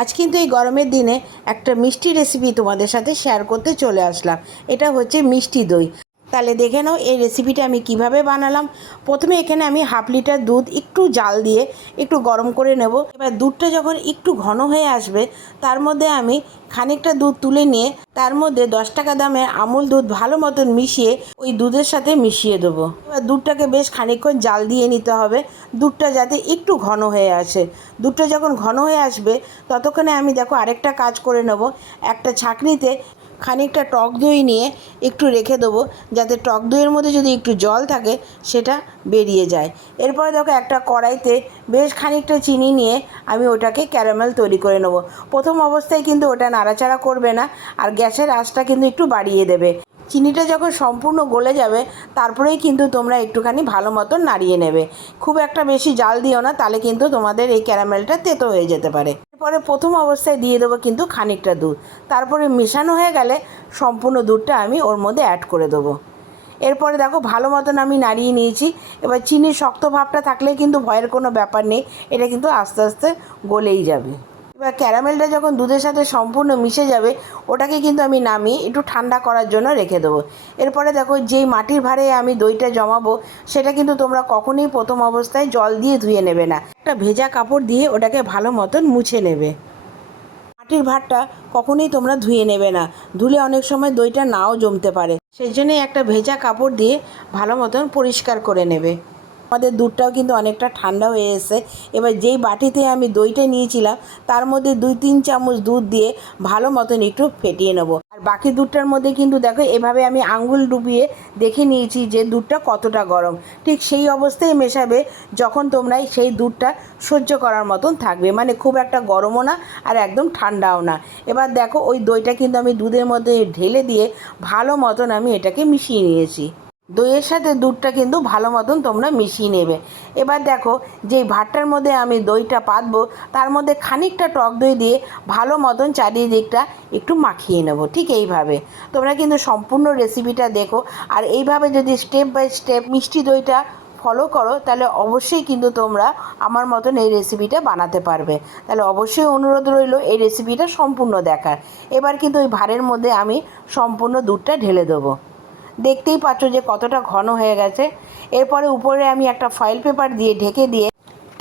আজ কিন্তু এই গরমের দিনে একটা মিষ্টি রেসিপি তোমাদের সাথে শেয়ার করতে চলে আসলাম। এটা হচ্ছে মিষ্টি দই। তাহলে দেখে নাও এই রেসিপিটা আমি কিভাবে বানালাম। প্রথমে এখানে আমি হাফ লিটার দুধ একটু জাল দিয়ে একটু গরম করে নেব। এবার দুধটা যখন একটু ঘন হয়ে আসবে তার মধ্যে আমি খানিকটা দুধ তুলে নিয়ে তার মধ্যে 10 টাকা দামের আমুল দুধ ভালো মতন মিশিয়ে ওই দুধের সাথে মিশিয়ে দেবো। এবার দুধটাকে বেশ খানিকক্ষণ জাল দিয়ে নিতে হবে, দুধটা যাতে একটু ঘন হয়ে আসে। দুধটা যখন ঘন হয়ে আসবে ততক্ষণে আমি দেখো আরেকটা কাজ করে নেব। একটা ছাঁকনিতে খানিকটা টক দই নিয়ে একটু রেখে দেবো, যাতে টক দইয়ের মধ্যে যদি একটু জল থাকে সেটা বেরিয়ে যায়। এরপরে দেখো একটা কড়াইতে বেশ খানিকটা চিনি নিয়ে আমি ওটাকে ক্যারামেল তৈরি করে নেব। প্রথম অবস্থায় কিন্তু ওটা নাড়াচাড়া করবে না, আর গ্যাসের আঁচটা কিন্তু একটু বাড়িয়ে দেবে। চিনিটা যখন সম্পূর্ণ গলে যাবে তারপরেই কিন্তু তোমরা একটুখানি ভালো মতন নাড়িয়ে নেবে। খুব একটা বেশি জাল দিও না, তাহলে কিন্তু তোমাদের এই ক্যারামেলটা তেতো হয়ে যেতে পারে। এরপরে প্রথম অবস্থায় দিয়ে দেবো কিন্তু খানিকটা দুধ, তারপরে মেশানো হয়ে গেলে সম্পূর্ণ দুধটা আমি ওর মধ্যে অ্যাড করে দেবো। এরপরে দেখো ভালো মতন আমি নাড়িয়ে নিয়েছি। এবার চিনির শক্ত ভাবটা থাকলে কিন্তু ভয়ের কোনো ব্যাপার নেই, এটা কিন্তু আস্তে আস্তে গলেই যাবে। এবার ক্যারামেলটা যখন দুধের সাথে সম্পূর্ণ মিশে যাবে ওটাকে কিন্তু আমি নামিয়ে একটু ঠান্ডা করার জন্য রেখে দেবো। এরপরে দেখো যেই মাটির ভাঁড়ে আমি দইটা জমাবো সেটা কিন্তু তোমরা কখনোই প্রথম অবস্থায় জল দিয়ে ধুয়ে নেবে না, একটা ভেজা কাপড় দিয়ে ওটাকে ভালো মতন মুছে নেবে। মাটির ভাঁড়টা কখনোই তোমরা ধুয়ে নেবে না, ধুলে অনেক সময় দইটা নাও জমতে পারে। সেই জন্যই একটা ভেজা কাপড় দিয়ে ভালো মতন পরিষ্কার করে নেবে। আমাদের দুধটাও কিন্তু অনেকটা ঠান্ডা হয়ে এসেছে। এবার যেই বাটিতে আমি দইটা নিয়েছিলাম তার মধ্যে 2-3 চামচ দুধ দিয়ে ভালো মতন একটু ফেটিয়ে নেবো। আর বাকি দুধটার মধ্যে কিন্তু দেখো এভাবে আমি আঙ্গুল ডুবিয়ে দেখে নিয়েছি যে দুধটা কতটা গরম। ঠিক সেই অবস্থায় মেশাবে যখন তোমরা সেই দুধটা সহ্য করার মতন থাকবে, মানে খুব একটা গরমও না আর একদম ঠান্ডাও না। এবার দেখো ওই দইটা কিন্তু আমি দুধের মধ্যে ঢেলে দিয়ে ভালো মতন আমি এটাকে মিশিয়ে নিয়েছি। দইয়ের সাথে দুধটা কিন্তু ভালো মতন তোমরা মিশিয়ে নেবে। এবার দেখো যেই ভাতটার মধ্যে আমি দইটা পাতবো তার মধ্যে খানিকটা টক দই দিয়ে ভালো মতন চারিদিকটা একটু মাখিয়ে নেব। ঠিক এইভাবে তোমরা কিন্তু সম্পূর্ণ রেসিপিটা দেখো, আর এইভাবে যদি স্টেপ বাই স্টেপ মিষ্টি দইটা ফলো করো তাহলে অবশ্যই কিন্তু তোমরা আমার মতন এই রেসিপিটা বানাতে পারবে। তাহলে অবশ্যই অনুরোধ রইল এই রেসিপিটা সম্পূর্ণ দেখার। এবার কিন্তু ওই ভাঁড়ের মধ্যে আমি সম্পূর্ণ দুধটা ঢেলে দেবো। দেখতেই পাচ্ছ যে কতটা ঘন হয়ে গেছে। এরপরে উপরে আমি একটা ফয়েল পেপার দিয়ে ঢেকে দিয়ে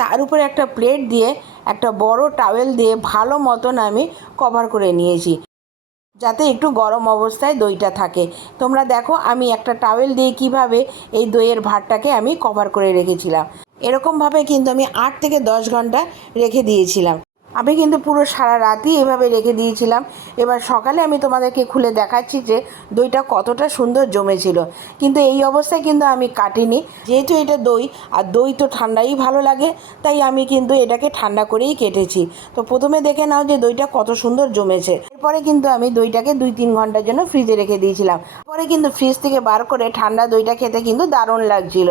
তার উপরে একটা প্লেট দিয়ে একটা বড় টাওয়েল দিয়ে ভালো মতন আমি কভার করে নিয়েছি, যাতে একটু গরম অবস্থায় দইটা থাকে। তোমরা দেখো আমি একটা টাওয়েল দিয়ে কিভাবে এই দইয়ের ভাতটাকে আমি কভার করে রেখেছিলাম। এরকমভাবে কিন্তু আমি 8 থেকে 10 ঘন্টা রেখে দিয়েছিলাম। আমি কিন্তু পুরো সারা রাতই এভাবে রেখে দিয়েছিলাম। এবার সকালে আমি তোমাদেরকে খুলে দেখাচ্ছি যে দইটা কতটা সুন্দর জমেছিল। কিন্তু এই অবস্থায় কিন্তু আমি কাটিনি, যেহেতু এটা দই আর দই তো ঠান্ডাই ভালো লাগে, তাই আমি কিন্তু এটাকে ঠান্ডা করেই কেটেছি। তো প্রথমে দেখে নাও যে দইটা কত সুন্দর জমেছে। এরপরে কিন্তু আমি দইটাকে 2-3 ঘন্টার জন্য ফ্রিজে রেখে দিয়েছিলাম। পরে কিন্তু ফ্রিজ থেকে বার করে ঠান্ডা দইটা খেতে কিন্তু দারুণ লাগছিল।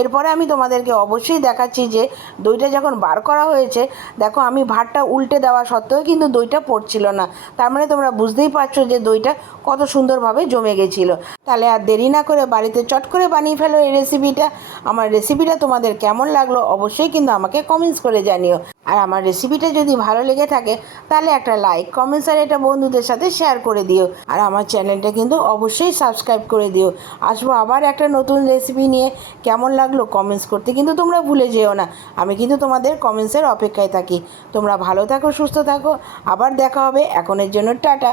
এরপরে আমি তোমাদেরকে অবশ্যই দেখাচ্ছি যে দইটা যখন বার করা হয়েছে দেখো আমি ভাতটা উল্টে দেওয়া সত্ত্বেও কিন্তু দইটা পড়ছিল না। তার মানে তোমরা বুঝতেই পারছো যে দইটা কত সুন্দরভাবে জমে গেছিলো। তাহলে আর দেরি না করে বাড়িতে চট করে বানিয়ে ফেলো এই রেসিপিটা। আমার রেসিপিটা তোমাদের কেমন লাগলো অবশ্যই কিন্তু আমাকে কমেন্টস করে জানিও। আর আমার রেসিপিটা যদি ভালো লেগে থাকে তাহলে একটা লাইক, কমেন্টস আর এটা বন্ধুদের সাথে শেয়ার করে দিও। আর আমার চ্যানেলটা কিন্তু অবশ্যই সাবস্ক্রাইব করে দিও। আসবো আবার একটা নতুন রেসিপি নিয়ে। কেমন লাগলো কমেন্টস করতে কিন্তু তোমরা ভুলে যেও না। আমি কিন্তু তোমাদের কমেন্টসের অপেক্ষায় থাকি। তোমরা ভালো থাকো, সুস্থ থাকো, আবার দেখা হবে। এখনের জন্য টাটা।